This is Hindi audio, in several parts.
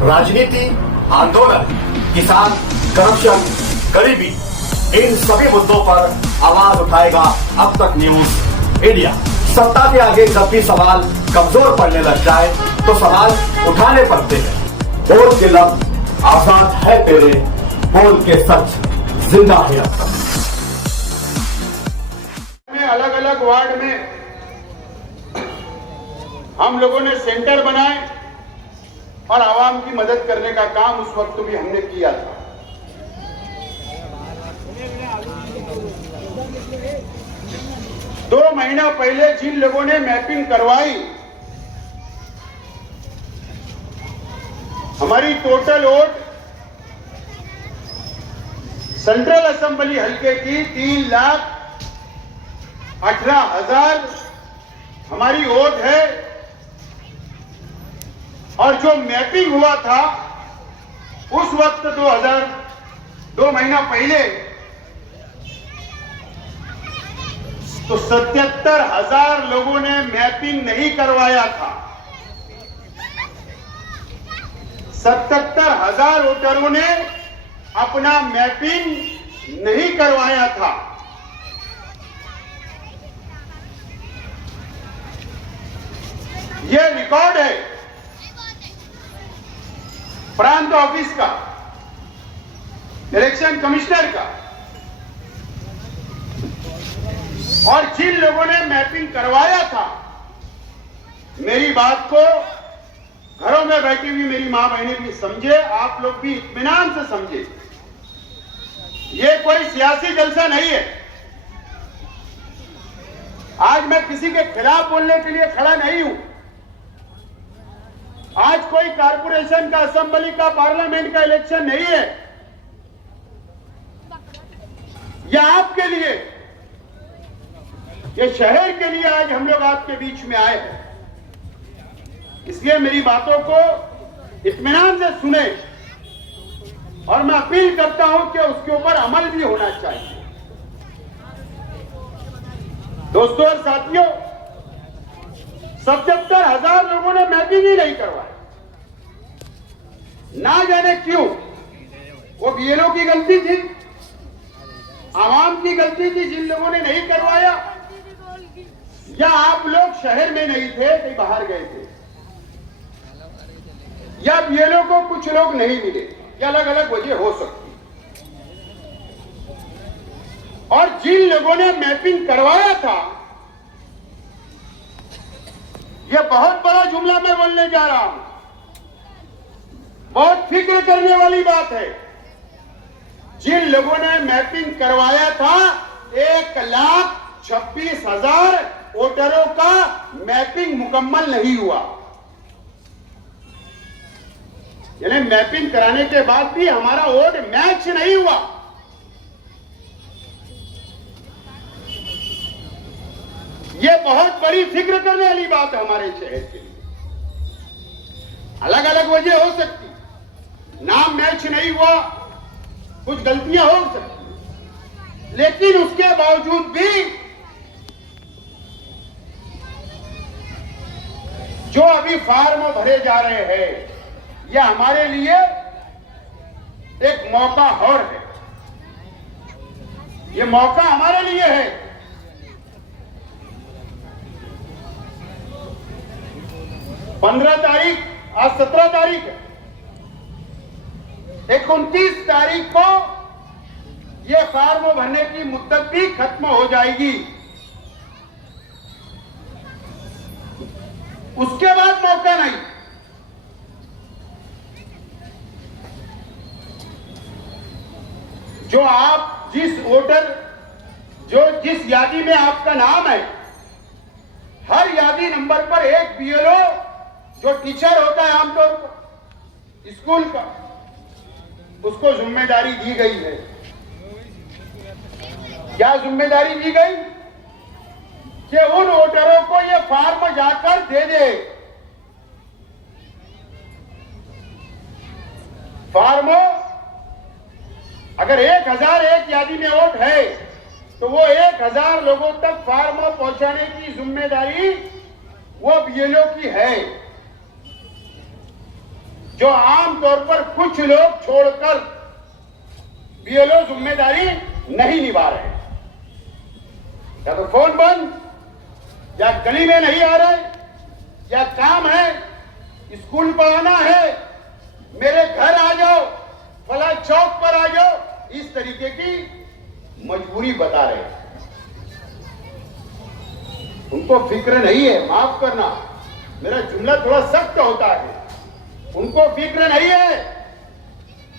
राजनीति, आंदोलन, किसान, करप्शन, गरीबी, इन सभी मुद्दों पर आवाज उठाएगा अब तक न्यूज इंडिया। सत्ता के आगे जब भी सवाल कमजोर पड़ने लग जाए तो सवाल उठाने पड़ते हैं। बोल के लफ्ज आजाद है तेरे, बोल के सच जिंदा है अब तक। अलग अलग वार्ड में हम लोगों ने सेंटर बनाए और आवाम की मदद करने का काम उस वक्त भी हमने किया था। दो महीना पहले जिन लोगों ने मैपिंग करवाई, हमारी टोटल वोट सेंट्रल असेंबली हल्के की 3,18,000 हमारी वोट है। और जो मैपिंग हुआ था उस वक्त 2 महीना पहले तो 77,000 लोगों ने मैपिंग नहीं करवाया था। 77,000 वोटरों ने अपना मैपिंग नहीं करवाया था। यह रिकॉर्ड है प्रांत ऑफिस का, इलेक्शन कमिश्नर का। और जिन लोगों ने मैपिंग करवाया था, मेरी बात को घरों में बैठी हुई मेरी मां बहनें भी समझे, आप लोग भी इत्मीनान से समझे। ये कोई सियासी जलसा नहीं है। आज मैं किसी के खिलाफ बोलने के लिए खड़ा नहीं हूं। आज कोई कारपोरेशन का, असेंबली का, पार्लियामेंट का इलेक्शन नहीं है। यह आपके लिए, ये शहर के लिए आज हम लोग आपके बीच में आए हैं। इसलिए मेरी बातों को इत्मीनान से सुने और मैं अपील करता हूं कि उसके ऊपर अमल भी होना चाहिए। दोस्तों और साथियों, 77,000 लोगों ने मैपिंग ही नहीं करवाई। ना जाने क्यों, वो बीएलओ की गलती थी, आवाम की गलती थी जिन लोगों ने नहीं करवाया, या आप लोग शहर में नहीं थे, कहीं बाहर गए थे, या बीएलओ को कुछ लोग नहीं मिले, या अलग अलग वजह हो सकती। और जिन लोगों ने मैपिंग करवाया था, यह बहुत बड़ा जुमला मैं बोलने जा रहा हूं, बहुत फिक्र करने वाली बात है। जिन लोगों ने मैपिंग करवाया था, 1,26,000 वोटरों का मैपिंग मुकम्मल नहीं हुआ। यानी मैपिंग कराने के बाद भी हमारा वोट मैच नहीं हुआ। यह बहुत बड़ी फिक्र करने वाली बात है हमारे शहर के लिए। अलग अलग वजह हो सकती, नाम मैच नहीं हुआ, कुछ गलतियां हो सकती, लेकिन उसके बावजूद भी जो अभी फार्म भरे जा रहे हैं, यह हमारे लिए एक मौका और है। यह मौका हमारे लिए है। पंद्रह तारीख, आज 17 तारीख है, 29 तारीख को यह फार्म भरने की मुद्दत भी खत्म हो जाएगी। उसके बाद मौका नहीं। जो आप जिस वोटर, जो जिस यादी में आपका नाम है, हर यादी नंबर पर एक बीएलओ जो टीचर होता है आमतौर पर स्कूल का, उसको जिम्मेदारी दी गई है। क्या जिम्मेदारी दी गई? कि उन वोटरों को ये फार्म जाकर दे दे। फार्म अगर 1,001 यादी में वोट है तो वो 1,000 लोगों तक फार्म पहुंचाने की जिम्मेदारी वो बीएलओ की है। जो आमतौर पर कुछ लोग छोड़कर बीएलओ जिम्मेदारी नहीं निभा रहे, या तो फोन बंद, या गली में नहीं आ रहे, या काम है, स्कूल पढ़ाना है, मेरे घर आ जाओ, फला चौक पर आ जाओ, इस तरीके की मजबूरी बता रहे हैं। उनको फिक्र नहीं है, माफ करना मेरा जुमला थोड़ा सख्त होता है, उनको फिक्र नहीं है।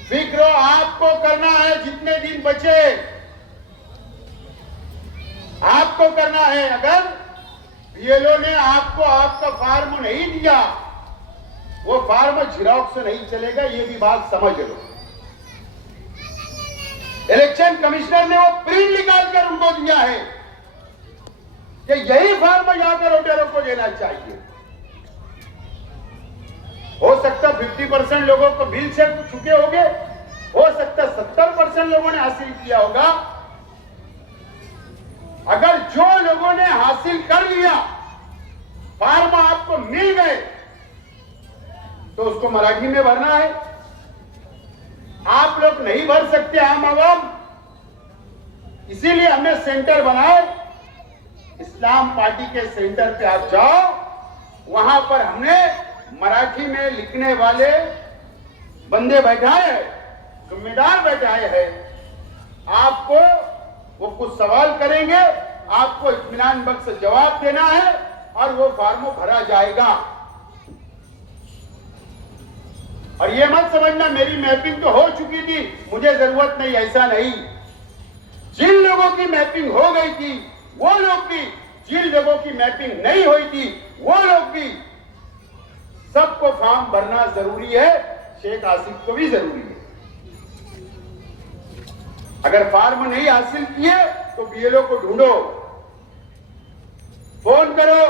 फिक्र आपको करना है, जितने दिन बचे आपको करना है। अगर बीएलओ ने आपको आपका फार्म नहीं दिया, वो फार्म झिरॉक्स से नहीं चलेगा, ये भी बात समझ लो। इलेक्शन कमिश्नर ने वो प्रिंट निकाल कर उनको दिया है कि यही फार्म जाकर वोटरों को देना चाहिए। हो सकता 50% लोगों को बिल से चुके होंगे, हो सकता 70% लोगों ने हासिल किया होगा। अगर जो लोगों ने हासिल कर लिया, फार्म आपको मिल गए, तो उसको मराठी में भरना है। आप लोग नहीं भर सकते, आम आवाम, इसीलिए हमने सेंटर बनाए। इस्लाम पार्टी के सेंटर पे आप जाओ, वहां पर हमने मराठी में लिखने वाले बंदे बैठाए हैं, जिम्मेदार बैठाए हैं। आपको वो कुछ सवाल करेंगे, आपको इत्मीनान बख्श जवाब देना है और वो फार्म भरा जाएगा। और ये मत समझना मेरी मैपिंग तो हो चुकी थी, मुझे जरूरत नहीं, ऐसा नहीं। जिन लोगों की मैपिंग हो गई थी वो लोग भी, जिन लोगों की मैपिंग नहीं हुई थी वो लोग भी, सबको फॉर्म भरना जरूरी है। शेख आसिफ को भी जरूरी है। अगर फार्म नहीं हासिल किए तो बीएलओ को ढूंढो, फोन करो,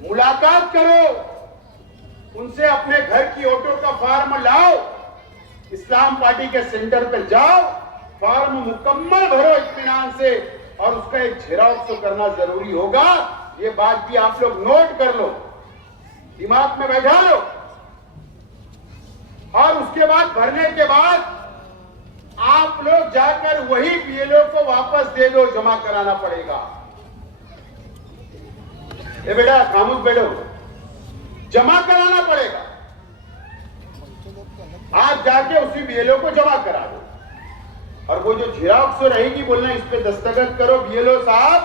मुलाकात करो, उनसे अपने घर की ऑटो का फार्म लाओ, इस्लाम पार्टी के सेंटर पर जाओ, फार्म मुकम्मल भरो इत्मीनान से, और उसका एक झेरॉक्स करना जरूरी होगा। ये बात भी आप लोग नोट कर लो, दिमाग में बैठा लो। और उसके बाद भरने के बाद आप लोग जाकर वही बीएलओ को वापस दे दो, जमा कराना पड़ेगा। ए बेटा खामोश बैठो, जमा कराना पड़ेगा। आप जाके उसी बीएलओ को जमा करा दो, और वो जो झिरॉक्स रहेगी बोलना इस पे दस्तखत करो बीएलओ साहब,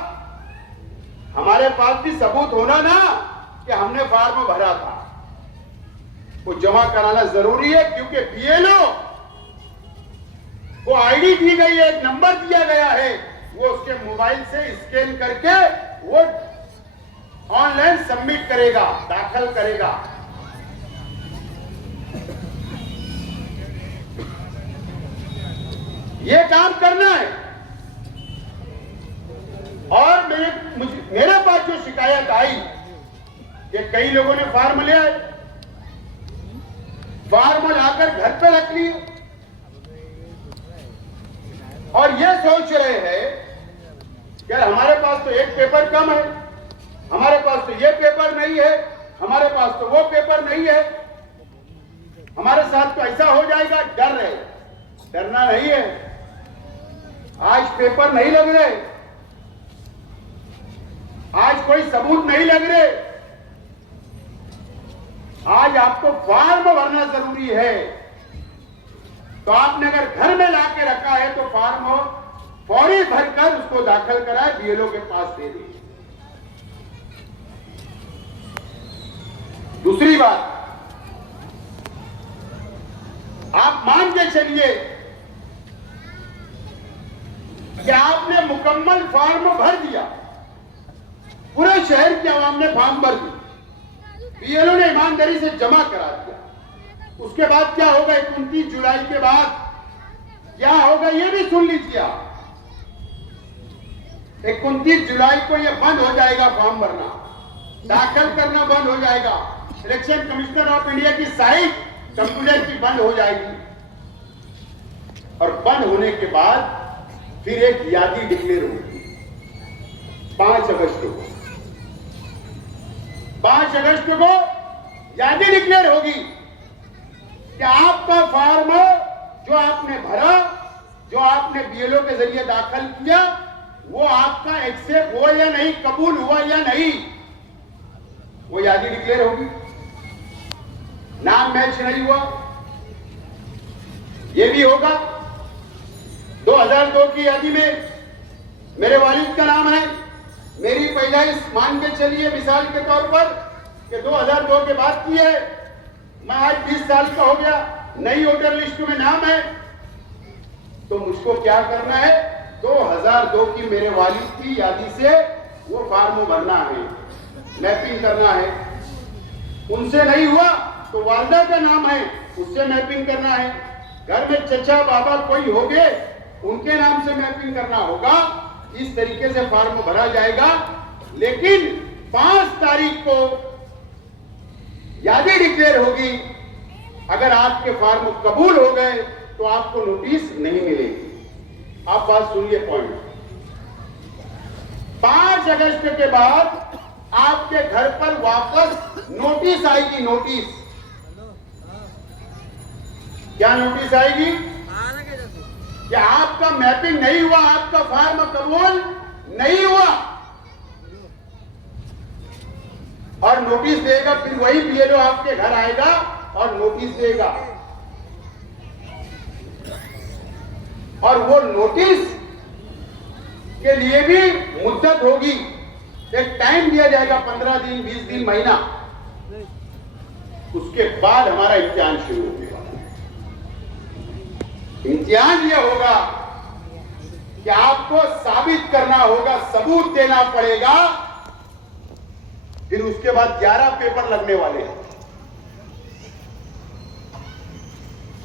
हमारे पास भी सबूत होना ना कि हमने फार्म भरा था। वो जमा कराना जरूरी है, क्योंकि बीएलओ को आईडी दी गई है, एक नंबर दिया गया है, वो उसके मोबाइल से स्कैन करके वो ऑनलाइन सबमिट करेगा, दाखिल करेगा। ये काम करना है। और मेरे पास जो शिकायत आई कि कई लोगों ने फार्म ले आए, फार्म लाकर घर पे रख लिए और ये सोच रहे हैं यार हमारे पास तो एक पेपर कम है, हमारे पास तो ये पेपर नहीं है, हमारे पास तो वो पेपर नहीं है, हमारे साथ तो ऐसा हो जाएगा। डर रहे, डरना नहीं है। आज पेपर नहीं लग रहे, आज कोई सबूत नहीं लग रहे, आज आपको फार्म भरना जरूरी है। तो आपने अगर घर में लाके रखा है तो फार्म फौरी भरकर उसको दाखिल कराए, बीएलओ के पास दे दीजिए। दूसरी बात, आप मान के चलिए कि आपने मुकम्मल फार्म भर दिया, पूरे शहर की आवाम ने फॉर्म भर दी, बीएलओ ने ईमानदारी से जमा करा दिया। उसके बाद क्या होगा, 29 जुलाई के बाद क्या होगा ये भी सुन लीजिए। 29 जुलाई को ये बंद हो जाएगा, फॉर्म भरना, दाखिल करना बंद हो जाएगा। इलेक्शन कमिश्नर ऑफ इंडिया की साइट कंप्यूटर की बंद हो जाएगी, और बंद होने के बाद फिर एक यादी डिक्लेयर होगी 5 अगस्त को। 5 अगस्त को यादी डिक्लेयर होगी, कि आपका फॉर्म जो आपने भरा, जो आपने बीएलओ के जरिए दाखिल किया, वो आपका एक्सेप्ट हुआ या नहीं, कबूल हुआ या नहीं, वो यादी डिक्लेयर होगी। नाम मैच नहीं हुआ, ये भी होगा। 2002 की यादी में मेरे वालिद का नाम है, मेरी पैदाइश मान के चलिए मिसाल के तौर पर कि 2002 के बाद की है, मैं आज 20 साल का हो गया, नई वोटर लिस्ट में नाम है, तो मुझको क्या करना है, 2002 की मेरे वालिद की यादी से वो फॉर्म भरना है, मैपिंग करना है। उनसे नहीं हुआ तो वालदा का नाम है, उससे मैपिंग करना है। घर में चचा बाबा कोई हो गए, उनके नाम से मैपिंग करना होगा। इस तरीके से फॉर्म भरा जाएगा। लेकिन 5 तारीख को यादी डिक्लेयर होगी। अगर आपके फॉर्म कबूल हो गए तो आपको नोटिस नहीं मिलेगी। आप बात सुनिए पॉइंट। 5 अगस्त के बाद आपके घर पर वापस नोटिस आएगी। नोटिस क्या नोटिस आएगी कि आपका मैपिंग नहीं हुआ, आपका फॉर्म कबूल नहीं हुआ, और नोटिस देगा। फिर वही बीएलओ आपके घर आएगा और नोटिस देगा, और वो नोटिस के लिए भी मुद्दत होगी, एक टाइम दिया जाएगा, 15 दिन, 20 दिन, महीना। उसके बाद हमारा इम्तिहान शुरू होने वाला है। इम्तिहान ये होगा कि आपको साबित करना होगा, सबूत देना पड़ेगा। फिर उसके बाद 11 पेपर लगने वाले हैं।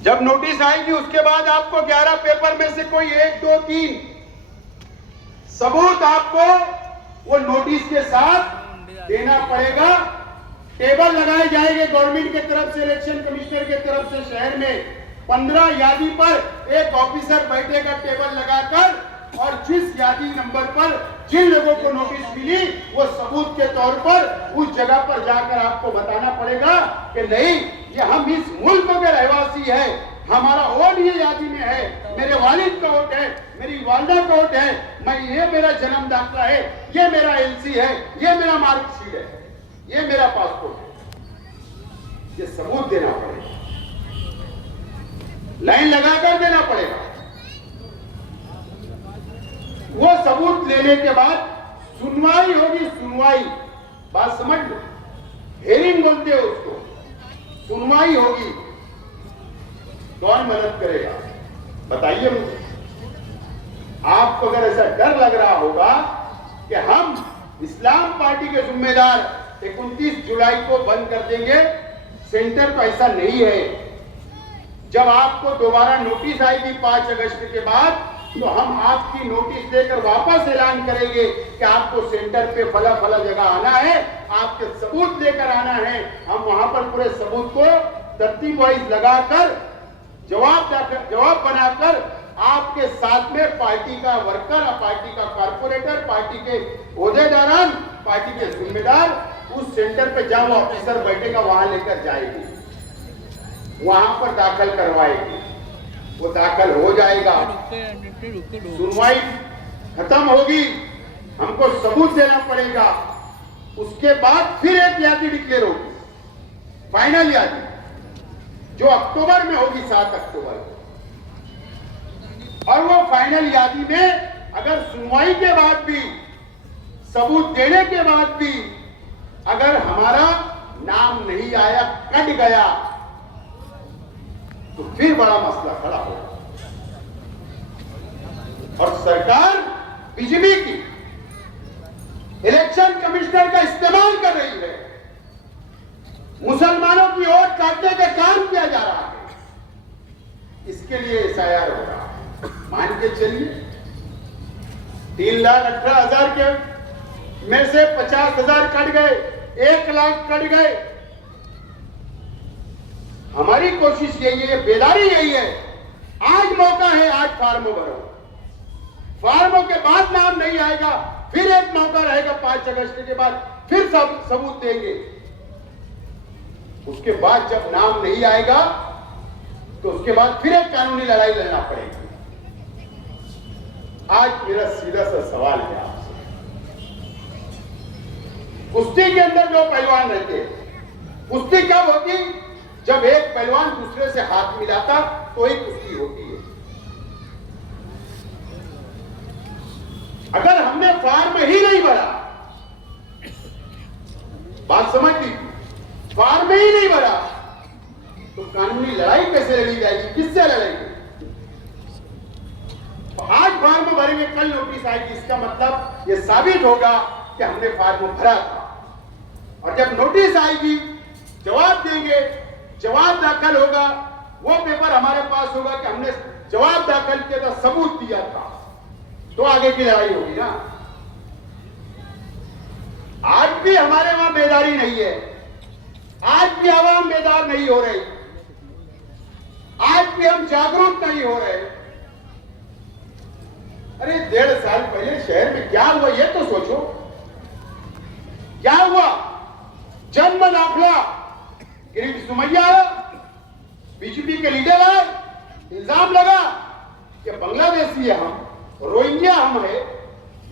जब नोटिस आएगी उसके बाद आपको 11 पेपर में से कोई 1, 2, 3 सबूत आपको वो नोटिस के साथ देना पड़ेगा। टेबल लगाए जाएंगे गवर्नमेंट के तरफ से, इलेक्शन कमिश्नर के तरफ से। शहर में 15 यादी पर एक ऑफिसर बैठेगा टेबल लगाकर, और जिस यादी नंबर पर जिन लोगों को नोटिस मिली, वो सबूत के तौर पर उस जगह पर जाकर आपको बताना पड़ेगा कि नहीं, ये हम इस मुल्क के रहवासी है, हमारा वोट ये यादी में है, मेरे वालिद का वोट है, मेरी वालदा का वोट है, मैं, ये मेरा जन्म दाखिला है, ये मेरा एलसी है, ये मेरा मार्कशीट है, ये मेरा पासपोर्ट है। ये सबूत देना पड़ेगा, लाइन लगाकर देना पड़ेगा। वो सबूत लेने के बाद सुनवाई होगी। सुनवाई, बात समझ लो, हेयरिंग बोलते हो उसको। सुनवाई होगी। कौन मदद करेगा बताइए मुझे। आपको अगर ऐसा डर लग रहा होगा कि हम इस्लाम पार्टी के जिम्मेदार 29 जुलाई को बंद कर देंगे, सेंटर तो ऐसा नहीं है। जब आपको दोबारा नोटिस आएगी 5 अगस्त के बाद, तो हम आपकी नोटिस देकर वापस ऐलान करेंगे कि आपको सेंटर पे फला फला जगह आना है, आपके सबूत लेकर आना है। हम वहां पर पूरे सबूत को तरतीब वाइज लगाकर जवाब बनाकर आपके साथ में पार्टी का वर्कर, पार्टी का कारपोरेटर, पार्टी के ओहदेदारान, पार्टी के जिम्मेदार उस सेंटर पे जहां वो ऑफिसर बैठेगा वहां लेकर जाएगी, वहां पर दाखिल करवाएगी। वो दाखिल हो जाएगा, सुनवाई खत्म होगी, हमको सबूत देना पड़ेगा। उसके बाद फिर एक यादी डिक्लेयर होगी, फाइनल यादी, जो अक्टूबर में होगी, 7 अक्टूबर को। और वो फाइनल यादी में अगर सुनवाई के बाद भी, सबूत देने के बाद भी अगर हमारा नाम नहीं आया, कट गया, तो फिर बड़ा मसला खड़ा होगा। और सरकार बीजेपी की इलेक्शन कमिश्नर का इस्तेमाल कर रही है, मुसलमानों की वोट काटने का काम किया जा रहा है। इसके लिए एसआईआर हो रहा है। मान के चलिए 3,18,000 के में से 50,000 कट गए, 1 लाख कट गए। हमारी कोशिश यही है, बेदारी यही है, आज मौका है, आज फार्म भरो। फार्मों के बाद नाम नहीं आएगा, फिर एक मौका रहेगा 5 अगस्त के बाद, फिर सबूत देंगे। उसके बाद जब नाम नहीं आएगा तो उसके बाद फिर एक कानूनी लड़ाई लड़ना पड़ेगी। आज मेरा सीधा सा सवाल है आपसे, कुश्ती के अंदर जो पहलवान रहते हैं, कुश्ती कब होती? जब एक पहलवान दूसरे से हाथ मिलाता तो एक कुश्ती होती है। अगर हमने फार्म ही नहीं भरा, बात समझ लीजिए, फार्म ही नहीं भरा तो कानूनी लड़ाई कैसे लड़ी जाएगी? किससे लड़ेगी? तो आज फार्म भरेंगे, कल नोटिस आएगी, इसका मतलब यह साबित होगा कि हमने फार्म भरा था। और जब नोटिस आएगी, जवाब देंगे, जवाब दाखिल होगा, वो पेपर हमारे पास होगा कि हमने जवाब दाखिल किया था, सबूत दिया था, तो आगे की लड़ाई होगी ना। आज भी हमारे वहां बेदारी नहीं है, आज भी आवाम बेदार नहीं हो रही, आज भी हम जागरूक नहीं हो रहे। अरे 1.5 साल पहले शहर में क्या हुआ ये तो सोचो। क्या हुआ? जन्म दाखला, किरीट सुमैया आया, बीजेपी के लीडर आए, इल्जाम लगा कि बांग्लादेशी है हम, रोहिंग्या हम है,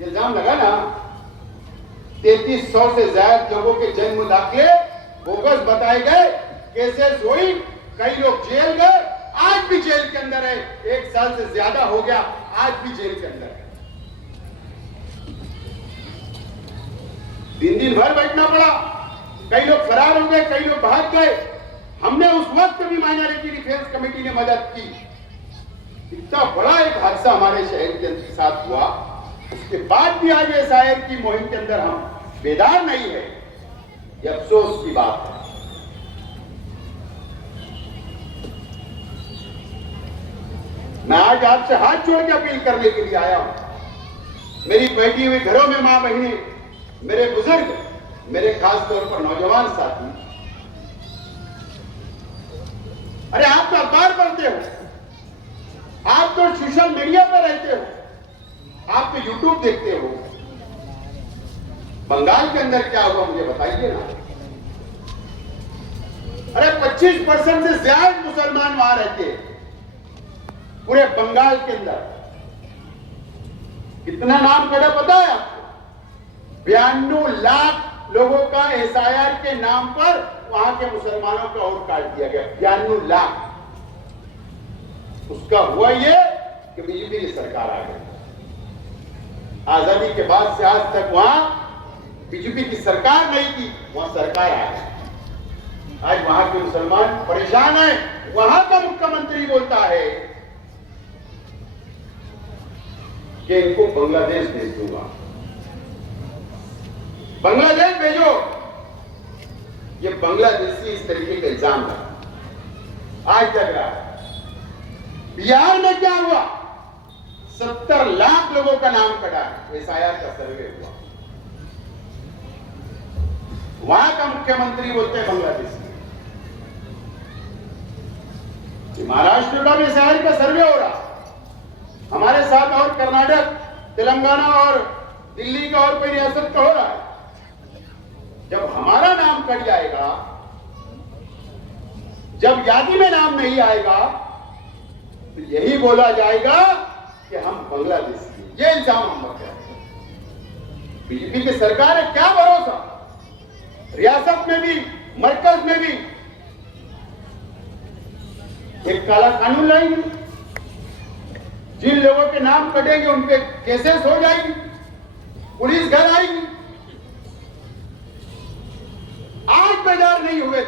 इल्जाम लगा ना। 3300 से ज्यादा लोगों के जन्म दाखले बोगस बताए गए, केसेस हुई, कई लोग जेल गए, आज भी जेल के अंदर है, 1 साल से ज्यादा हो गया, आज भी जेल के अंदर है। दिन भर बैठना पड़ा, कई लोग फरार हो गए, कई लोग भाग गए। हमने उस वक्त भी माइनॉरिटी डिफेंस कमेटी ने मदद की। इतना बड़ा एक हादसा हमारे शहर के साथ हुआ, उसके बाद भी आज एसआईआर की मुहिम के अंदर हम बेदार नहीं है, ये अफसोस की बात है। मैं आज आपसे हाथ जोड़ के अपील करने के लिए आया हूं। मेरी बैठी हुई घरों में मां बहनें, मेरे बुजुर्ग, मेरे खास तौर पर नौजवान साथी, अरे आप तो अखबार पढ़ते हो, आप तो सोशल मीडिया पर रहते हो, आप तो यूट्यूब देखते हो। बंगाल के अंदर क्या हुआ मुझे बताइए ना। अरे 25% से ज्यादा मुसलमान वहां रहते हैं पूरे बंगाल के अंदर। कितना नाम कटा पता है आपको? 92 लाख लोगों का एसआईआर के नाम पर वहां के मुसलमानों का वोट काट दिया गया। 92 लाख। उसका हुआ ये कि बीजेपी की सरकार आ गई। आजादी के बाद से आज तक वहां बीजेपी की सरकार नहीं थी, वहां सरकार आ गई। आज वहां के मुसलमान परेशान है। वहां का मुख्यमंत्री बोलता है कि इनको बांग्लादेश भेज दूंगा, बांग्लादेश भेजो। ये बांग्लादेशी इस तरीके का इल्जाम था, आज तक रहा। बिहार में क्या हुआ? 70 लाख लोगों का नाम कटा, एसआईआर का सर्वे हुआ। वहां का मुख्यमंत्री बोलते हैं बांग्लादेश। महाराष्ट्र का भी एसआईआर का सर्वे हो रहा, हमारे साथ और कर्नाटक, तेलंगाना और दिल्ली का और कोई रियासत का हो रहा है। जब हमारा नाम कट जाएगा, जब यादी में नाम नहीं आएगा, तो यही बोला जाएगा कि हम बांग्लादेशी। ये इल्जाम हम रखते हैं। बीजेपी की सरकार है, क्या भरोसा? रियासत में भी, मरकज में भी एक काला कानून लाएंगे। जिन लोगों के नाम कटेंगे उनके केसेस हो जाएंगे, पुलिस घर आएगी। आज बेदार नहीं हुए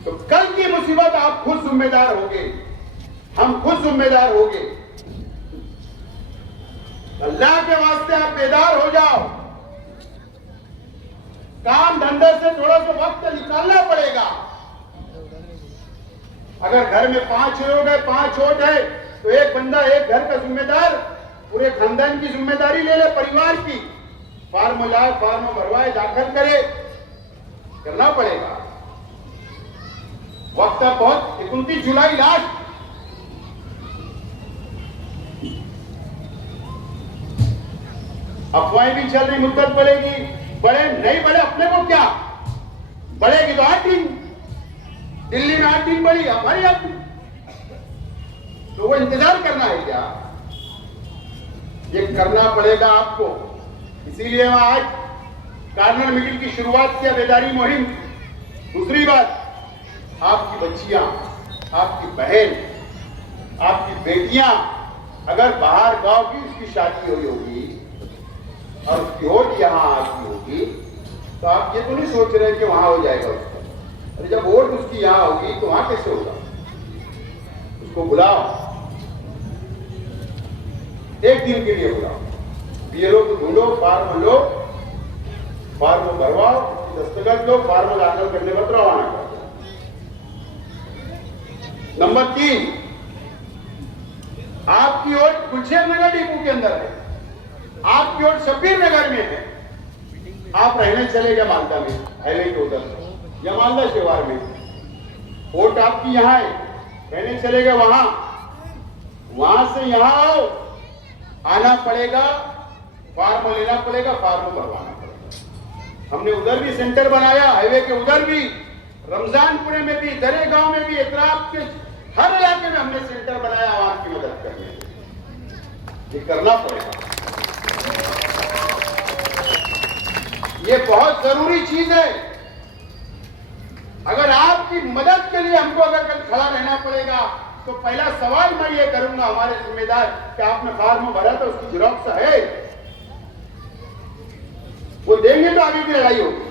तो कल की मुसीबत आप खुद जिम्मेदार होंगे, हम खुद जिम्मेदार होंगे। अल्लाह के वास्ते आप बेदार हो जाओ। काम धंधे से थोड़ा सा वक्त निकालना पड़ेगा। अगर घर में 5 लोग हैं, 5 वोट है, तो एक बंदा एक घर का जिम्मेदार पूरे खानदान की जिम्मेदारी ले ले, परिवार की। फार्म लाए, फार्म भरवाए, दाखिल करे, करना पड़ेगा। वक्त अब बहुत, 29 जुलाई लास्ट। अफवाहें भी चल रही, मुद्दत बढ़ेगी, बढ़े नहीं बढ़े अपने को क्या, बढ़ेगी तो 8 दिन। दिल्ली में 8 दिन बढ़ी, हमारी 8 दिन। तो वो इंतजार करना है क्या? ये करना पड़ेगा आपको। इसीलिए मैं आज कार्नर मिडिल की शुरुआत किया, बेदारी मुहिम। दूसरी बात, आपकी बच्चियां, आपकी बहन, आपकी बेटियां अगर बाहर गांव की उसकी शादी हुई होगी और उसकी वोट यहां आती होगी, तो आप ये तो नहीं सोच रहे कि वहां हो जाएगा उसका। अरे जब वोट उसकी यहां होगी तो वहां कैसे होगा? उसको बुलाओ, एक दिन के लिए बुलाओ, बीएलओ को ढूंढो, फॉर्म लो, फॉर्म भरवाओ, दस्तखत लो, फॉर्म दाखिल करने पर रवाना करो। नंबर 3, आपकी वोट गुलशेर नगर डिपो के अंदर है, आपकी वोट शब्बीर नगर में है। आप रहने चले गए मालदा में, हाईवे के उधर, या मालदा शिवार में, वोट आपकी यहां है, रहने चले गए वहां, वहां से यहां आओ, आना पड़ेगा, फॉर्म लेना पड़ेगा, फॉर्म भरवाना पड़ेगा। हमने उधर भी सेंटर बनाया, हाईवे के उधर भी, रमजानपुरे में भी, दरे गांव में भी, इतराब के हर इलाके में हमने सेंटर बनाया आवाम की मदद करने। ये करना पड़ेगा, ये बहुत जरूरी चीज है। अगर आपकी मदद के लिए हमको अगर कल खड़ा रहना पड़ेगा, तो पहला सवाल मैं ये करूंगा हमारे जिम्मेदार कि आपने फॉर्म भरा तो उसकी जेरॉक्स है, वो देंगे तो आगे की लड़ाई होगी।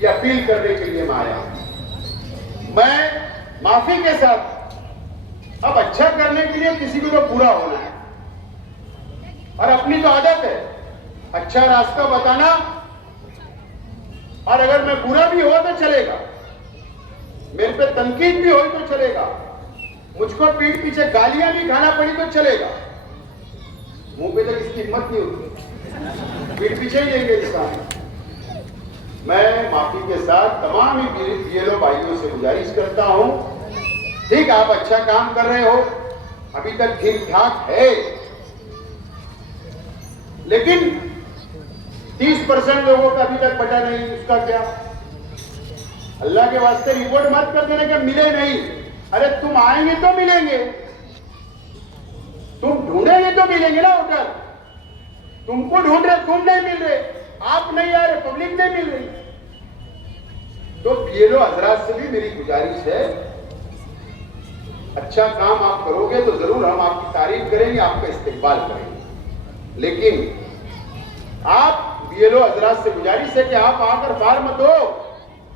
ये अपील करने के लिए मैं आया हूं। मैं माफी के साथ, अब अच्छा करने के लिए किसी को तो पूरा होना है, और अपनी तो आदत है अच्छा रास्ता बताना, और अगर मैं बुरा भी हो तो चलेगा, मेरे पे तनकीद भी हो तो चलेगा, मुझको पीठ पीछे गालियां भी खाना पड़ी तो चलेगा। मुंह पे तो इसकी हिम्मत नहीं होती, पीठ पीछे ही लेंगे इंसान। मैं माफी के साथ तमाम ही बीएलओ भाइयों से गुजारिश करता हूं, ठीक आप अच्छा काम कर रहे हो, अभी तक ठीक ठाक है, लेकिन 30% लोगों का अभी तक पता नहीं, उसका क्या? अल्लाह के वास्ते रिपोर्ट मत कर देने के मिले नहीं। अरे तुम आएंगे तो मिलेंगे, तुम ढूंढेंगे तो मिलेंगे ना वोटर। तुमको ढूंढ रहे, तुम नहीं मिल रहे, आप नहीं आ रहे, पब्लिक नहीं मिल रही। तो बीएलओ हजरात से भी मेरी गुजारिश है, अच्छा काम आप करोगे तो जरूर हम आपकी तारीफ करेंगे, आपका इस्तेकबाल करेंगे, लेकिन आप बीएलओ हजरात से गुजारिश है कि आप आकर फॉर्म दो।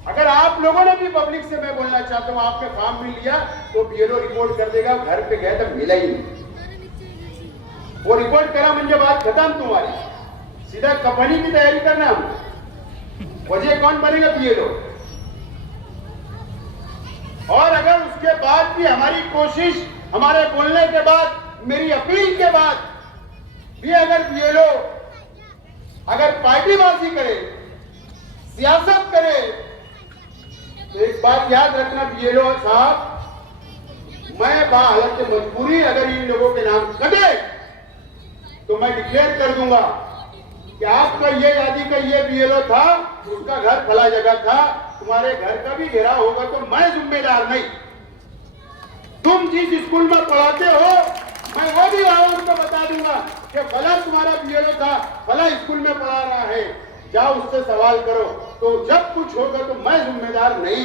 अगर आप लोगों ने भी पब्लिक से मैं बोलना चाहता हूं, आपने फॉर्म मिल लिया तो बीएलओ रिपोर्ट कर देगा, घर पे गए तो मिला ही नहीं। वो रिपोर्ट करा मुझे बात खत्म तुम्हारी, सीधा कफनी की तैयारी करना। वजह कौन बनेगा? बीएलओ। और अगर उसके बाद भी हमारी कोशिश, हमारे बोलने के बाद, मेरी अपील के बाद भी अगर बीएलओ अगर पार्टीबाजी करे, सियासत करे, तो एक बात याद रखना बीएलओ साहब, मैं बाहालत मजबूरी अगर इन लोगों के नाम कटे तो मैं डिक्लेयर कर दूंगा कि आपका ये यादी का ये बीएलओ था, उसका घर फला जगह था, तुम्हारे घर का भी घेरा होगा तो मैं जिम्मेदार नहीं। तुम जिस स्कूल में पढ़ाते हो मैं वो भी आवाम को बता दूंगा कि फला तुम्हारा बीएलओ था, फला स्कूल में पढ़ा रहा है, जाओ उससे सवाल करो। तो जब कुछ होगा तो मैं जिम्मेदार नहीं।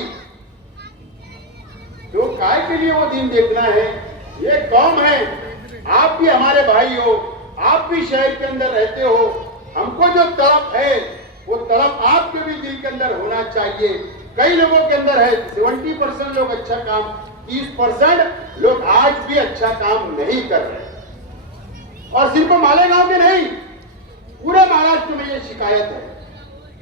तो काय के लिए वो दिन देखना है? ये कौम है, आप भी हमारे भाई हो, आप भी शहर के अंदर रहते हो, हमको जो तड़प है वो तड़प आपके भी दिल के अंदर होना चाहिए। कई लोगों के अंदर है, 70% लोग अच्छा काम, 30% लोग आज भी अच्छा काम नहीं कर रहे। और सिर्फ मालेगांव में नहीं, पूरे महाराष्ट्र में ये शिकायत है।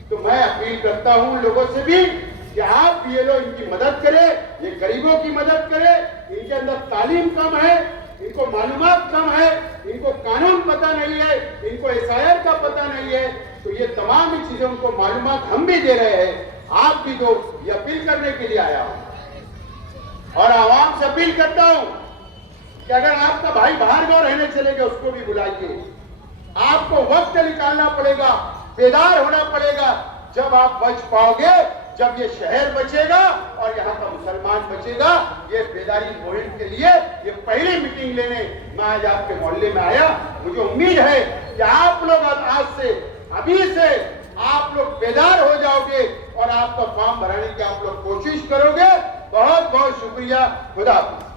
तो मैं अपील करता हूं लोगों से भी कि आप ये लोग इनकी मदद करें, ये गरीबों की मदद करें। इनके अंदर तालीम कम है, इनको मालूमात कम है, इनको कानून पता नहीं है, इनको एसआईआर का पता नहीं है। तो ये तमाम चीजों को मालूमात हम भी दे रहे हैं, आप भी दो। ये अपील करने के लिए आया हूं और आवाम से अपील करता हूं कि अगर आपका भाई बाहर गांव रहने चलेगा उसको भी बुलाइए। आपको वक्त निकालना पड़ेगा, बेदार होना पड़ेगा। जब आप बच पाओगे जब ये शहर बचेगा और यहाँ का मुसलमान बचेगा। ये बेदारी मुहिम के लिए ये पहली मीटिंग लेने मैं आज आपके मोहल्ले में आया। मुझे उम्मीद है कि आप लोग आज से अभी से आप लोग बेदार हो जाओगे और आपका फॉर्म भराने की आप लोग कोशिश करोगे। बहुत बहुत शुक्रिया। खुदा हाफिज।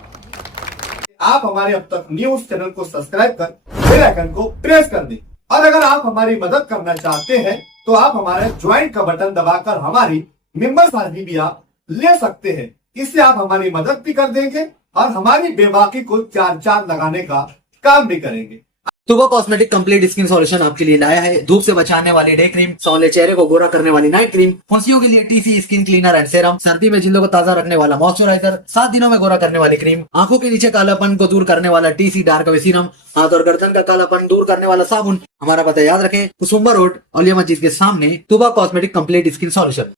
आप हमारे अब तक न्यूज चैनल को सब्सक्राइब कर बेल आइकन को प्रेस कर दें और अगर आप हमारी मदद करना चाहते हैं तो आप हमारे ज्वाइन का बटन दबाकर हमारी मेंबर साथी भी आप ले सकते हैं। इससे आप हमारी मदद भी कर देंगे और हमारी बेबाकी को चार चांद लगाने का काम भी करेंगे। तुबा कॉस्मेटिक कंप्लीट स्किन सॉल्यूशन आपके लिए लाया है धूप से बचाने वाली डे क्रीम, सौंले चेहरे को गोरा करने वाली नाइट क्रीम, फुंसियों के लिए TC skin cleaner and serum, सर्दी में जिल्दों को ताजा रखने वाला मॉइस्चराइजर, 7 दिनों में गोरा करने वाली क्रीम, आंखों के नीचे कालापन को दूर करने वाला टीसी डार्क वे सीरम, हाथ और गर्दन का कालापन दूर करने वाला साबुन। हमारा पता याद रखें, कुसुम्बा रोड, औलिया मस्जिद के सामने, तुबा कॉस्मेटिक कंप्लीट स्किन सॉल्यूशन।